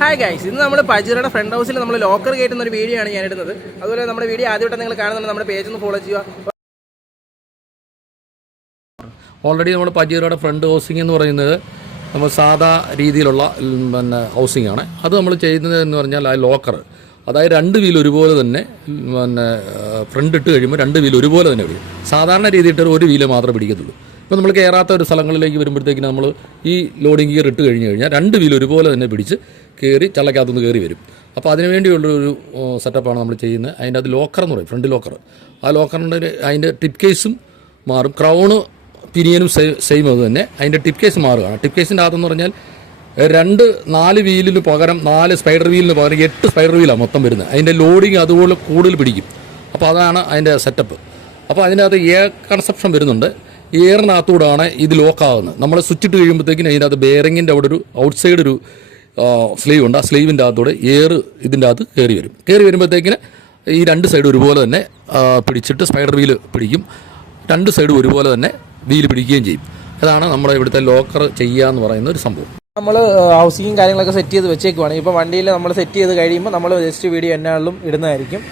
Hi guys, ഇന്ന് നമ്മൾ പജീറയുടെ front ഹൗസിൽ നമ്മൾ ലോക്കർ കയറ്റുന്ന ഒരു വീഡിയോ ആണ് ഞാൻ ഇടുന്നത്. അതുപോലെ നമ്മുടെ വീഡിയോ ആദ്യമായിട്ട് നിങ്ങൾ കാണുന്നുണ്ട്, നമ്മുടെ പേജ് ഒന്ന് ഫോളോ ചെയ്യുക. ഓൾറെഡി നമ്മൾ പജീറയുടെ ഫ്രണ്ട് ഹൗസിംഗ് എന്ന് പറയുന്നത് നമ്മൾ സാധാ രീതിയിലുള്ള ഹൗസിംഗ് ആണ്. അത് നമ്മൾ ചെയ്യുന്നത് എന്ന് പറഞ്ഞാൽ ആ ലോക്കർ, അതായത് രണ്ട് വീൽ ഒരുപോലെ തന്നെ ഫ്രണ്ട് ഇട്ട് കഴിയുമ്പോൾ രണ്ട് വീൽ ഒരുപോലെ തന്നെ പിടിക്കും. സാധാരണ രീതിയിൽ ഒരു വീല് മാത്രമേ പിടിക്കത്തുള്ളൂ. ഇപ്പോൾ നമ്മൾ കയറാത്ത ഒരു സ്ഥലങ്ങളിലേക്ക് വരുമ്പോഴത്തേക്കിന് നമ്മൾ ഈ ലോഡിംഗ് ഗിയർ ഇട്ട് കഴിഞ്ഞാൽ രണ്ട് വീൽ ഒരുപോലെ തന്നെ പിടിച്ച് കയറി ചള്ളക്കകത്തുനിന്ന് കയറി വരും. അപ്പോൾ അതിനുവേണ്ടിയുള്ളൊരു സെറ്റപ്പാണ് നമ്മൾ ചെയ്യുന്നത്. അതിൻ്റെ അത് ലോക്കർ എന്ന് പറയും, ഫ്രണ്ട് ലോക്കർ. ആ ലോക്കറിൻ്റെ അതിൻ്റെ ടിപ്പ് കേസും മാറും, ക്രൗണ് പിനിയനും സെയിം അത് തന്നെ. അതിൻ്റെ ടിപ്പ് കേസ് മാറുകയാണ്. ടിപ്പ് കേസിൻ്റെ അകത്തെന്ന് പറഞ്ഞാൽ 4 വീലിന് പകരം 4 സ്പൈഡർ വീലിന് പകരം 8 സ്പൈഡർ വീലാണ് മൊത്തം വരുന്നത്. അതിൻ്റെ ലോഡിങ് അതുപോലെ കൂടുതൽ പിടിക്കും. അപ്പോൾ അതാണ് അതിൻ്റെ സെറ്റപ്പ്. അപ്പോൾ അതിനകത്ത് എയർ കൺസപ്ഷൻ വരുന്നുണ്ട്. എയറിനകത്തൂടാണ് ഇത് ലോക്കാകുന്നത്. നമ്മൾ സ്വിച്ച് ഇട്ട് കഴിയുമ്പോഴത്തേക്കിന് അതിനകത്ത് ബെയറിങ്ങിൻ്റെ അവിടെ ഒരു ഔട്ട്സൈഡ് ഒരു സ്ലീവ് ഉണ്ട്. ആ സ്ലീവിൻ്റെ അകത്തൂടെ എയർ ഇതിൻ്റെ അകത്ത് കയറി വരും. കയറി വരുമ്പോഴത്തേക്കിന് ഈ രണ്ട് സൈഡ് ഒരുപോലെ തന്നെ പിടിച്ചിട്ട് സ്പൈഡർ വീല് പിടിക്കും. രണ്ട് സൈഡും ഒരുപോലെ തന്നെ വീല് പിടിക്കുകയും ചെയ്യും. അതാണ് നമ്മുടെ ഇവിടുത്തെ ലോക്കർ ചെയ്യുക എന്ന് പറയുന്ന ഒരു സംഭവം. നമ്മൾ ഹൗസിങ്ങും കാര്യങ്ങളൊക്കെ സെറ്റ് ചെയ്ത് വെച്ചേക്കുവാണ്. ഇപ്പോൾ വണ്ടിയിൽ നമ്മൾ സെറ്റ് ചെയ്ത് കഴിയുമ്പോൾ നമ്മൾ ജസ്റ്റ് വീഡിയോ എന്നാളിലും ഇടുന്നതായിരിക്കും.